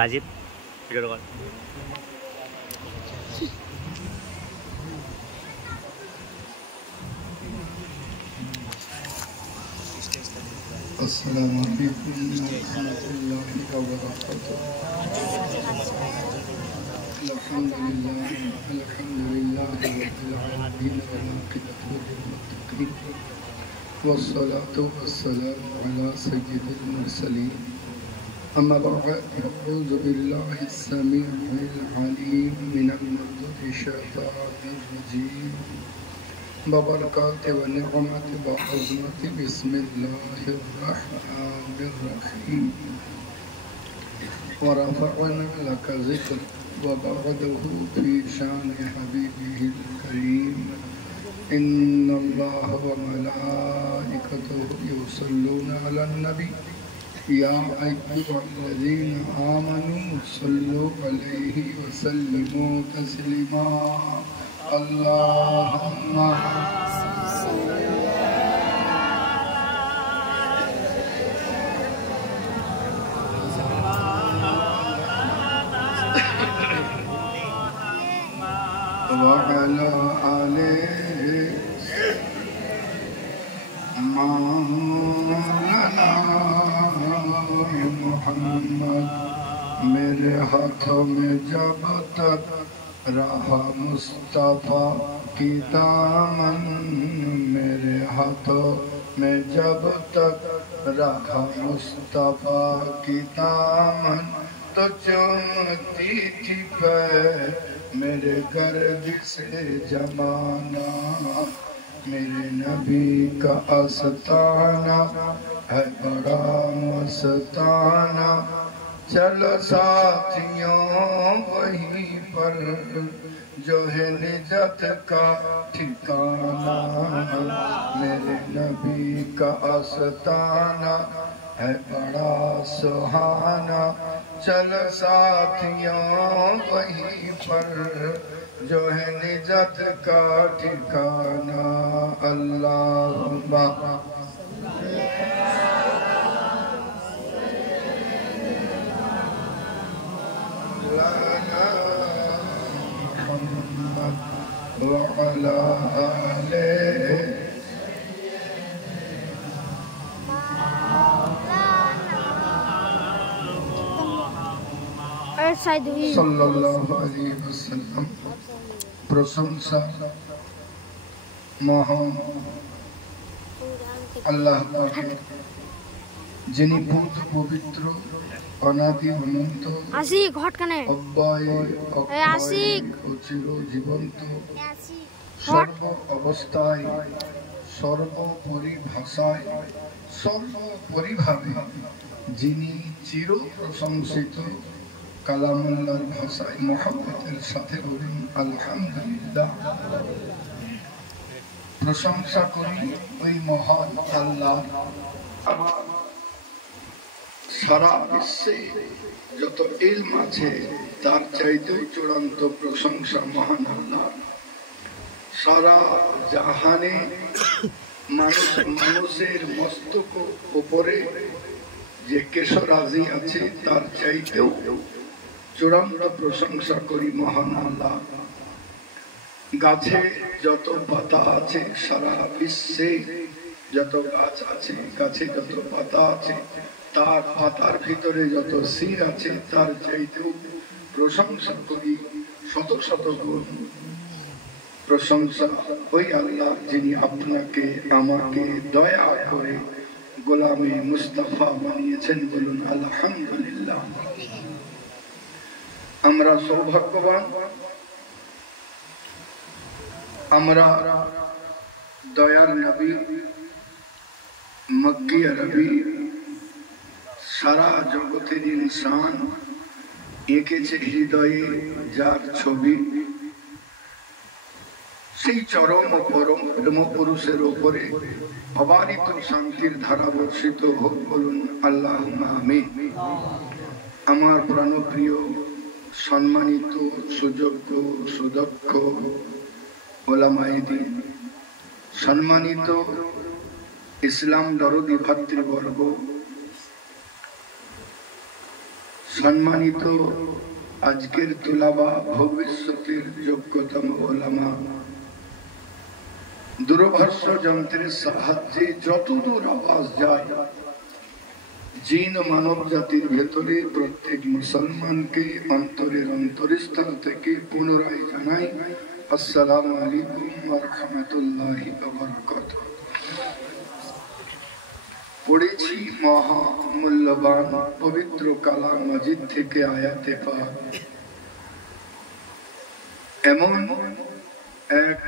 রাজীব ভিডিওটা কর। السلام عليكم ورحمة الله وبركاته. الحمد لله رب العالمين والعاقبة للمتقين والصلاة والسلام على سيد المرسلين. أما بعد أعوذ بالله السميع العليم من الشيطان الرجيم ببركات ونعمة وعظمة بسم الله الرحمن الرحيم. ورفعنا لك ذكر وبعده في شان حبيبه الكريم إن الله وملائكته يصلون على النبي يا أيها الذين آمنوا صلوا عليه وسلموا تسليما. اللهم وعلى آله مولانا محمد. میرے ہاتھوں میں جب تک رہا مصطفیٰ کی دامن، میرے ہاتھوں میں جب تک رہا مصطفیٰ کی دامن، تو چومتی تھی پیر میرے گرد سے جمانا. میرے نبی کا آستانہ ہے بڑا مستانہ، چلو ساتھیوں وہیں پر جو ہے نجات کا ٹھکانہ. میرے نبی کا آستانہ ہے بڑا سہانا، چلو ساتھیوں وہیں پر جو ہے نجات کا ٹھکانہ. اللہم وعلى آله সাল্লাল্লাহু আলাইহি ওয়াসাল্লাম. প্রশংসা মহান আল্লাহ পাকের, যিনি পবিত্র অনাদি অনন্ত অব্যয় অক্ষয় ও চিরজীবন্ত, সর্ব অবস্থায় সর্বোপরি ভাষায় সর্বোপরিভাবে যিনি চির প্রশংসিত। কালামুল্লাহর ভাষায় মহব্বতের সাথে বলুন আলহামদুলিল্লাহ। প্রশংসা করি ওই মহান আল্লাহ। সারা বিশ্বে যত ইলম আছে তার চাইতেও চূড়ান্ত প্রশংসা মহান আল্লাহ। সারা জাহানে মানুষের মস্তক উপরে যে কেশরাজি আছে তার চাইতেও চূড়ান্ত প্রশংসা করি মহান আল্লাহ। গাছে যত পাতা আছে, সারা বিশ্বে যত গাছ আছে, গাছে যত পাতা আছে, তার পাতার ভিতরে যত শির আছে তার চাইতেও প্রশংসা করি শত শত গুণ। প্রশংসা ওই আল্লাহ যিনি আপনাকে আমাকে দয়া করে গোলামে মুস্তাফা বানিয়েছেন। বলুন আলহামদুলিল্লাহ। আমরা সৌভাগ্যবান, আমরা দয়ার নবী মক্কি আরবি সারা জগতের ইনসান এঁকেছে হৃদয়ে যার ছবি, সেই চরম ও পরম পুরুষের ওপরে অবারিত শান্তির ধারা বর্ষিত হোক। বলুন আল্লাহুম্মা আমিন। আমার প্রাণপ্রিয় সম্মানিত সুযোগ্য সুদক্ষ ওলামায়ে দ্বীন, সম্মানিত ইসলাম দরদি ভাতৃবর্গ, সম্মানিত আজকের তুলাবা ভবিষ্যতের যোগ্যতম ওলামা, দূরভাষ্য যন্ত্রের সাহায্যে যতদূর আওয়াজ যায় জিন মানব জাতির ভেতরে প্রত্যেক মুসলমানকে অন্তরের অন্তরস্থল থেকে পুনরায় জানাই আসসালামু আলাইকুম ওয়া রাহমাতুল্লাহি ওয়া বারাকাতুহু। পড়েছি মহা মূল্যবান পবিত্র কালাম মাজিদ থেকে আয়াতে পাক, এমন এক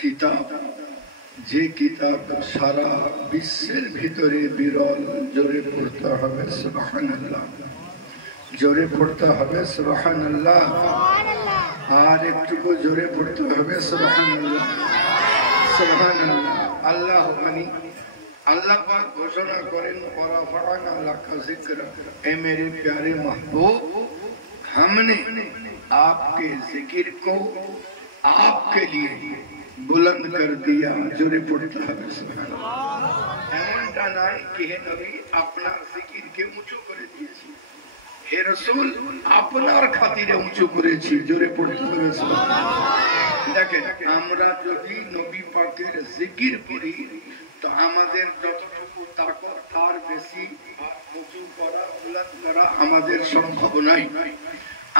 কিতাব যে কিতাব সারা বিশ্বের ভিতরে বিরল। জোরে পড়তে হবে সুবহানাল্লাহ, জোরে পড়তে হবে সুবহানাল্লাহ, আর একটু জোরে পড়তে হবে সুবহানাল্লাহ, সুবহানাল্লাহ। আল্লাহ মানি अल्लाह पाक घोषणा करें वरफ़अना लका ज़िक्रा, ऐ मेरे प्यारे महबूब, हमने आपके जिक्र को आपके लिए बुलंद कर दिया। जोरे पड़ता है एमनटा নাই कि हे नबी আপনার জিকিরকে উঁচু করে দিয়েছি, হে রাসূল আপনার খাতিরে উঁচু করেছি। জোরে পড়তে হবে সুবহানাল্লাহ। দেখেন আমরা যদি নবী পাকের জিকির করি তো আমাদের যতটুকু তাকত তার বেশি উঁচু করা বুলন্দ করা আমাদের সম্ভব নাই।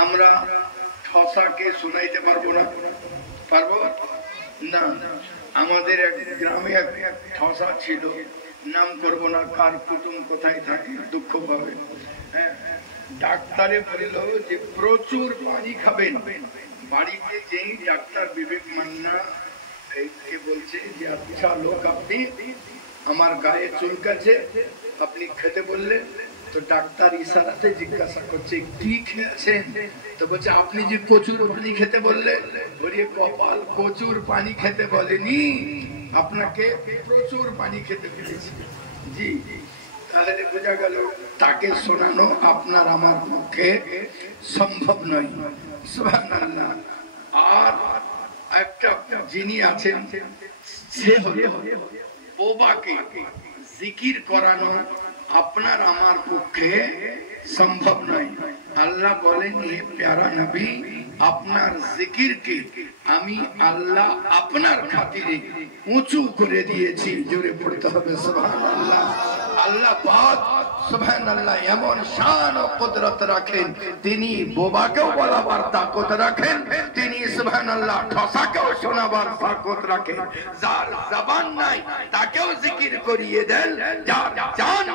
আমরা ঠসাকে শোনাইতে পারবো না, পারবো না। আমাদের এক গ্রামে এক ঠসা ছিল, নাম করব না, কার কুটুম কোথায় থাকে দুঃখ পাবে। ডাক্তারে বলিল যে প্রচুর পানি খাবেন। বাড়িতে যেই ডাক্তার বিবেক মান্না কে বলছে যে আচ্ছা লোক আপনি আমার গায়ে চুলকাছে, আপনি খেতে বললেন, তো ডাক্তার ইশারাতে জিজ্ঞাসা করছে কি খেয়েছেন, তো বলছে আপনি যে প্রচুর পানি খেতে বললেন, বলি কপাল প্রচুর পানি খেতে বলেনি, আপনাকে প্রচুর পানি খেতে বলেছি। জি, তাহলে বোঝা গেল তাকে শোনানো আপনার আমার পক্ষে সম্ভব নয়। সুবহানাল্লাহ। আর একটা যিনি আছেন সে হলো বোবাকে জিকির করানো আপনার আমার পক্ষে সম্ভব নয়। আল্লাহ বলেন হে প্যারা নবী, আপনার জিকিরকে আমি আল্লাহ আপনার খাতিরে উঁচু করে দিয়েছি। জোরে পড়তে হবে সুবহানাল্লাহ। আল্লাহ পাক সুবহানাল্লাহ এমন শান ও কুদরত রাখেন, তিনি বোবাকেও বলাবার তাকত রাখেন, তিনি সুবহানাল্লাহ ঠসাকেও শোনাবার তাকত রাখেন। যার জবান নাই তাকেও জিকির করিয়ে দেন, যার জান